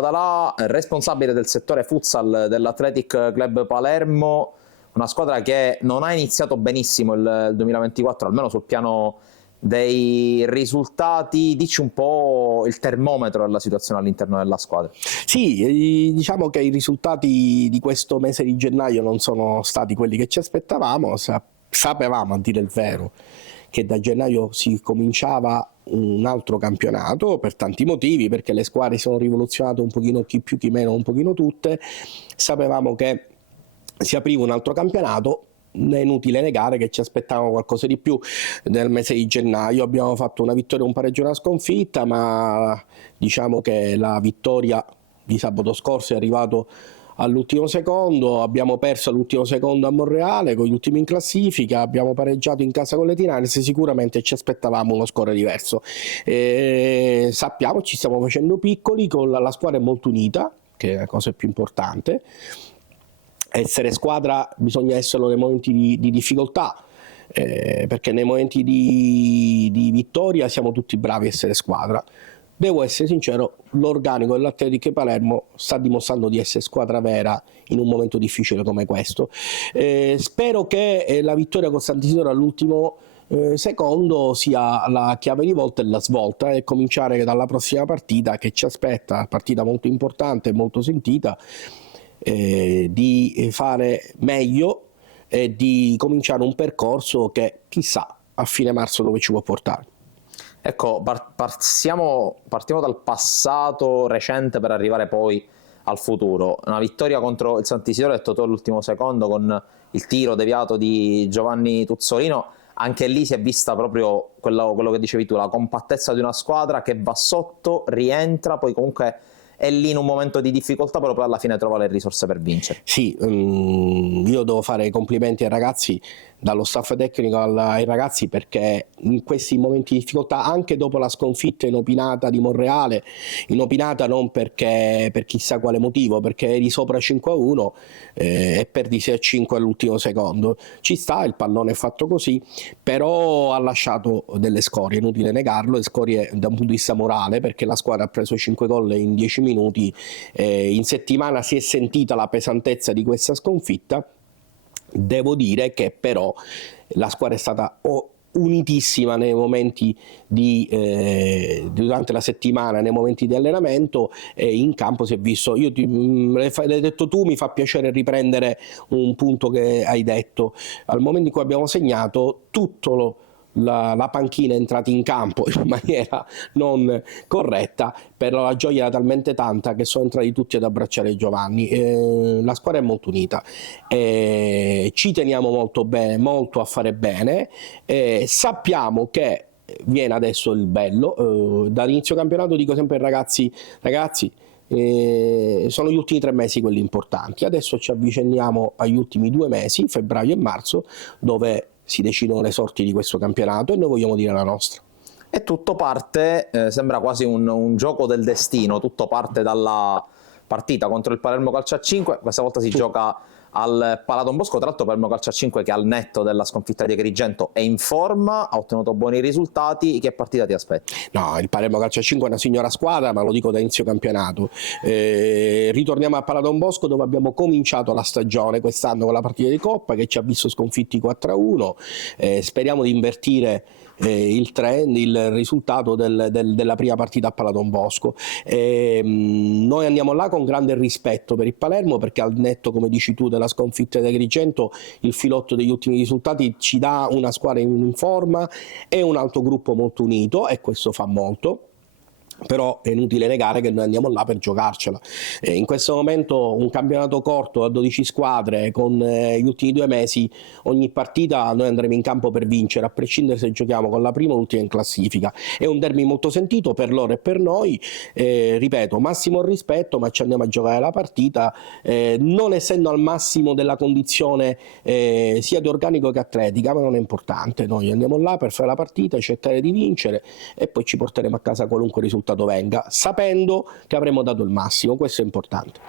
Abadalà, responsabile del settore futsal dell'Athletic Club Palermo, una squadra che non ha iniziato benissimo il 2024, almeno sul piano dei risultati. Dici un po' il termometro della situazione all'interno della squadra. Sì, diciamo che i risultati di questo mese di gennaio non sono stati quelli che ci aspettavamo. Sapevamo, a dire il vero, che da gennaio si cominciava un altro campionato per tanti motivi, perché le squadre sono rivoluzionate un pochino, chi più chi meno, un pochino tutte. Sapevamo che si apriva un altro campionato. È inutile negare che ci aspettavamo qualcosa di più nel mese di gennaio. Abbiamo fatto una vittoria, un pareggio e una sconfitta, ma diciamo che la vittoria di sabato scorso è arrivato all'ultimo secondo. Abbiamo perso all'ultimo secondo a Monreale con gli ultimi in classifica, abbiamo pareggiato in casa con le Tinanesi, sicuramente ci aspettavamo uno score diverso. Sappiamo, ci stiamo facendo piccoli, con la squadra è molto unita, che è la cosa più importante. Essere squadra bisogna esserlo nei momenti di difficoltà, perché nei momenti di vittoria siamo tutti bravi a essere squadra. Devo essere sincero, l'organico dell'Athletic Palermo sta dimostrando di essere squadra vera in un momento difficile come questo. Spero che la vittoria con Sant'Isidoro all'ultimo secondo sia la chiave di volta e la svolta, e cominciare dalla prossima partita che ci aspetta, partita molto importante e molto sentita, di fare meglio e di cominciare un percorso che chissà a fine marzo dove ci può portare. Ecco, partiamo dal passato recente per arrivare poi al futuro. Una vittoria contro il Sant'Isidoro e Totò all'ultimo secondo con il tiro deviato di Giovanni Tuzzolino. Anche lì si è vista proprio quello che dicevi tu, la compattezza di una squadra che va sotto, rientra, poi comunque è lì in un momento di difficoltà, però poi alla fine trova le risorse per vincere. Sì, io devo fare i complimenti ai ragazzi, dallo staff tecnico ai ragazzi, perché in questi momenti di difficoltà, anche dopo la sconfitta inopinata di Monreale, inopinata non perché per chissà quale motivo, perché eri sopra 5-1 e perdi 6-5 all'ultimo secondo, ci sta, il pallone è fatto così, però ha lasciato delle scorie, inutile negarlo, e scorie da un punto di vista morale, perché la squadra ha preso 5 gol in 10 minuti, in settimana si è sentita la pesantezza di questa sconfitta. Devo dire che però la squadra è stata unitissima nei momenti durante la settimana, nei momenti di allenamento, e in campo si è visto. L'hai detto tu, mi fa piacere riprendere un punto che hai detto. Al momento in cui abbiamo segnato, la panchina è entrata in campo in maniera non corretta, però la gioia era talmente tanta che sono entrati tutti ad abbracciare Giovanni. La squadra è molto unita, ci teniamo molto bene, molto a fare bene, sappiamo che viene adesso il bello. Dall'inizio campionato dico sempre ai ragazzi, sono gli ultimi 3 mesi quelli importanti, adesso ci avviciniamo agli ultimi 2 mesi, febbraio e marzo, dove si decidono le sorti di questo campionato e noi vogliamo dire la nostra. E tutto parte, sembra quasi un gioco del destino, tutto parte dalla partita contro il Palermo Calcio a 5, questa volta si gioca al Pala Bosco. Tra l'altro Palermo Calcio a 5 che al netto della sconfitta di Agrigento è in forma, ha ottenuto buoni risultati. Che partita ti aspetti? No, il Palermo Calcio a 5 è una signora squadra, ma lo dico da inizio campionato. Ritorniamo a Pala Bosco, dove abbiamo cominciato la stagione quest'anno con la partita di Coppa che ci ha visto sconfitti 4-1. Speriamo di invertire il trend, il risultato della prima partita a Pala Bosco. Noi andiamo là con grande rispetto per il Palermo, perché al netto, come dici tu, della sconfitta di Agrigento, il filotto degli ultimi risultati ci dà una squadra in forma e un altro gruppo molto unito, e questo fa molto. Però è inutile negare che noi andiamo là per giocarcela. In questo momento un campionato corto a 12 squadre con gli ultimi 2 mesi, ogni partita noi andremo in campo per vincere, a prescindere se giochiamo con la prima o l'ultima in classifica. È un derby molto sentito per loro e per noi, ripeto, massimo rispetto, ma ci andiamo a giocare la partita, non essendo al massimo della condizione sia di organico che atletica, ma non è importante. Noi andiamo là per fare la partita, cercare di vincere e poi ci porteremo a casa qualunque risultato venga, sapendo che avremo dato il massimo. Questo è importante.